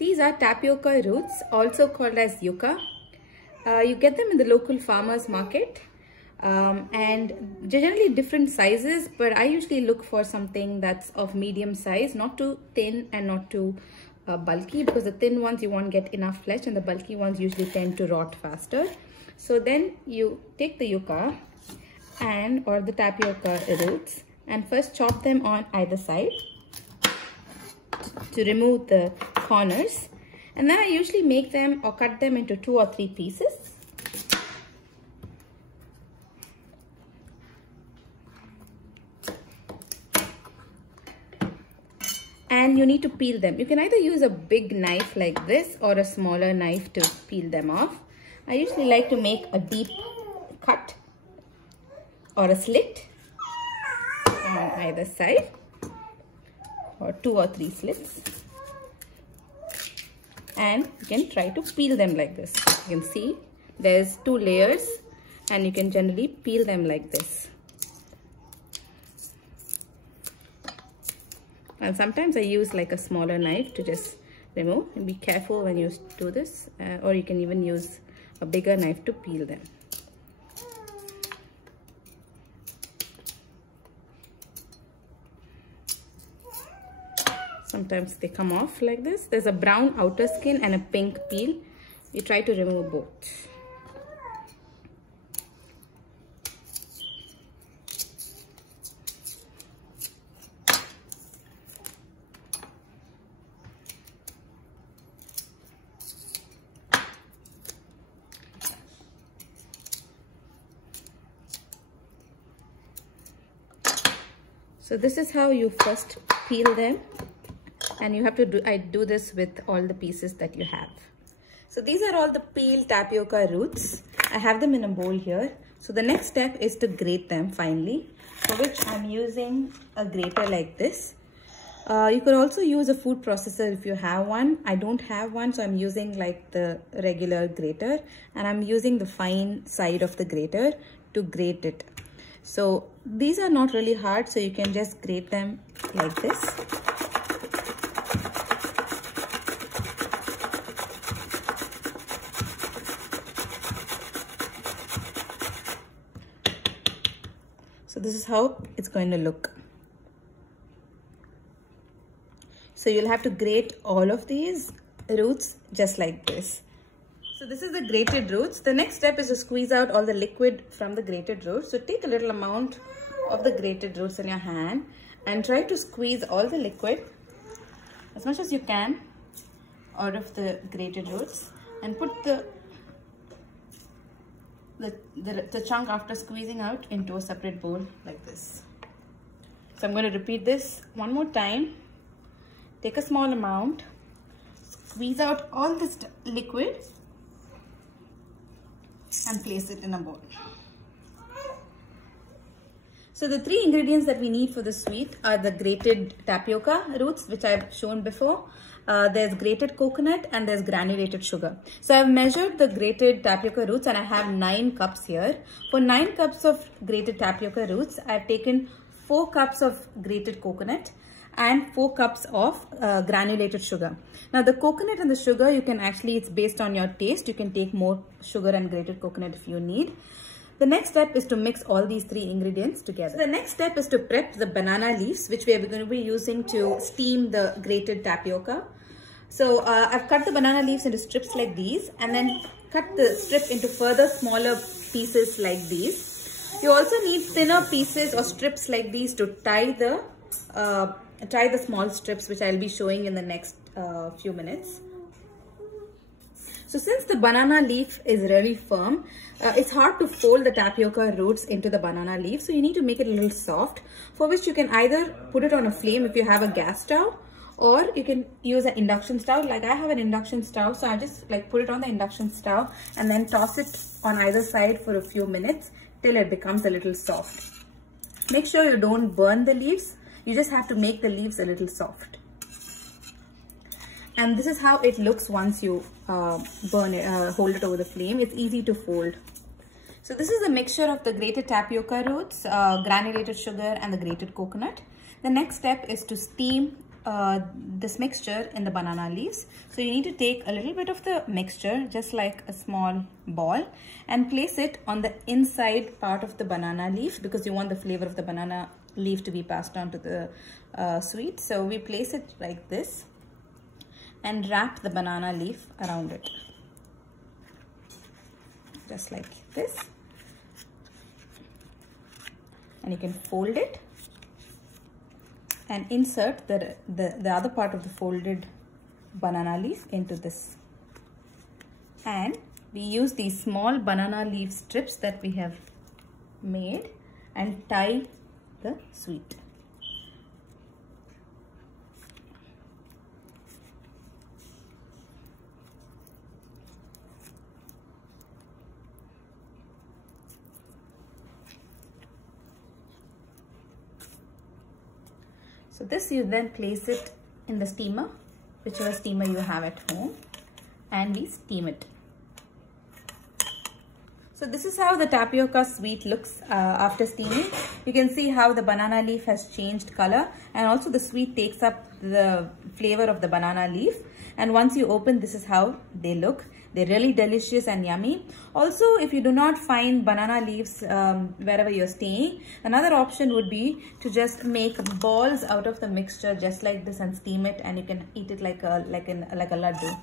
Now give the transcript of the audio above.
These are tapioca roots, also called as yucca. You get them in the local farmers market, and generally different sizes, but I usually look for something that's of medium size, not too thin and not too bulky, because the thin ones you won't get enough flesh and the bulky ones usually tend to rot faster. So then you take the yucca or the tapioca roots and first chop them on either side to remove the corners, and then I usually make them or cut them into 2 or 3 pieces. And you need to peel them. You can either use a big knife like this or a smaller knife to peel them off. I usually like to make a deep cut or a slit on either side, or 2 or 3 slits, and you can try to peel them like this. You can see there's 2 layers and you can generally peel them like this. And sometimes I use like a smaller knife to just remove, and be careful when you do this, or you can even use a bigger knife to peel them. Sometimes they come off like this. There's a brown outer skin and a pink peel. You try to remove both. So this is how you first peel them, and you have to do, I do this with all the pieces that you have. So these are all the peeled tapioca roots. I have them in a bowl here. So the next step is to grate them finely, for which I'm using a grater like this. You could also use a food processor if you have one. I don't have one, so I'm using like the regular grater, and I'm using the fine side of the grater to grate it. So these are not really hard, so you can just grate them like this. So this is how it's going to look. So you'll have to grate all of these roots just like this. So this is the grated roots. The next step is to squeeze out all the liquid from the grated roots. So take a little amount of the grated roots in your hand and try to squeeze all the liquid as much as you can out of the grated roots, and put the chunk after squeezing out into a separate bowl like this. So I'm going to repeat this one more time. Take a small amount, squeeze out all this liquid and place it in a bowl. So the 3 ingredients that we need for the sweet are the grated tapioca roots, which I've shown before. There's grated coconut and there's granulated sugar. So I've measured the grated tapioca roots and I have 9 cups here. For 9 cups of grated tapioca roots, I've taken 4 cups of grated coconut and 4 cups of granulated sugar. Now the coconut and the sugar, you can actually, it's based on your taste. You can take more sugar and grated coconut if you need. The next step is to mix all these 3 ingredients together. The next step is to prep the banana leaves, which we are going to be using to steam the grated tapioca. So I've cut the banana leaves into strips like these, and then cut the strip into further smaller pieces like these. You also need thinner pieces or strips like these to tie the small strips, which I'll be showing in the next few minutes. So since the banana leaf is really firm, it's hard to fold the tapioca roots into the banana leaf. So you need to make it a little soft, for which you can either put it on a flame if you have a gas stove, or you can use an induction stove. Like I have an induction stove, so I just like put it on the induction stove and then toss it on either side for a few minutes till it becomes a little soft. Make sure you don't burn the leaves. You just have to make the leaves a little soft. And this is how it looks once you hold it over the flame. It's easy to fold. So this is a mixture of the grated tapioca roots, granulated sugar and the grated coconut. The next step is to steam this mixture in the banana leaves. So you need to take a little bit of the mixture, just like a small ball, and place it on the inside part of the banana leaf, because you want the flavor of the banana leaf to be passed on to the sweet. So we place it like this and wrap the banana leaf around it, just like this. And you can fold it and insert the other part of the folded banana leaf into this. And we use these small banana leaf strips that we have made and tie the sweet. So this, you then place it in the steamer, whichever steamer you have at home, and we steam it. So this is how the tapioca sweet looks after steaming. You can see how the banana leaf has changed color, and also the sweet takes up the flavor of the banana leaf. And once you open, this is how they look. They're really delicious and yummy. Also, if you do not find banana leaves wherever you're staying, another option would be to just make balls out of the mixture just like this and steam it, and you can eat it like a laddu.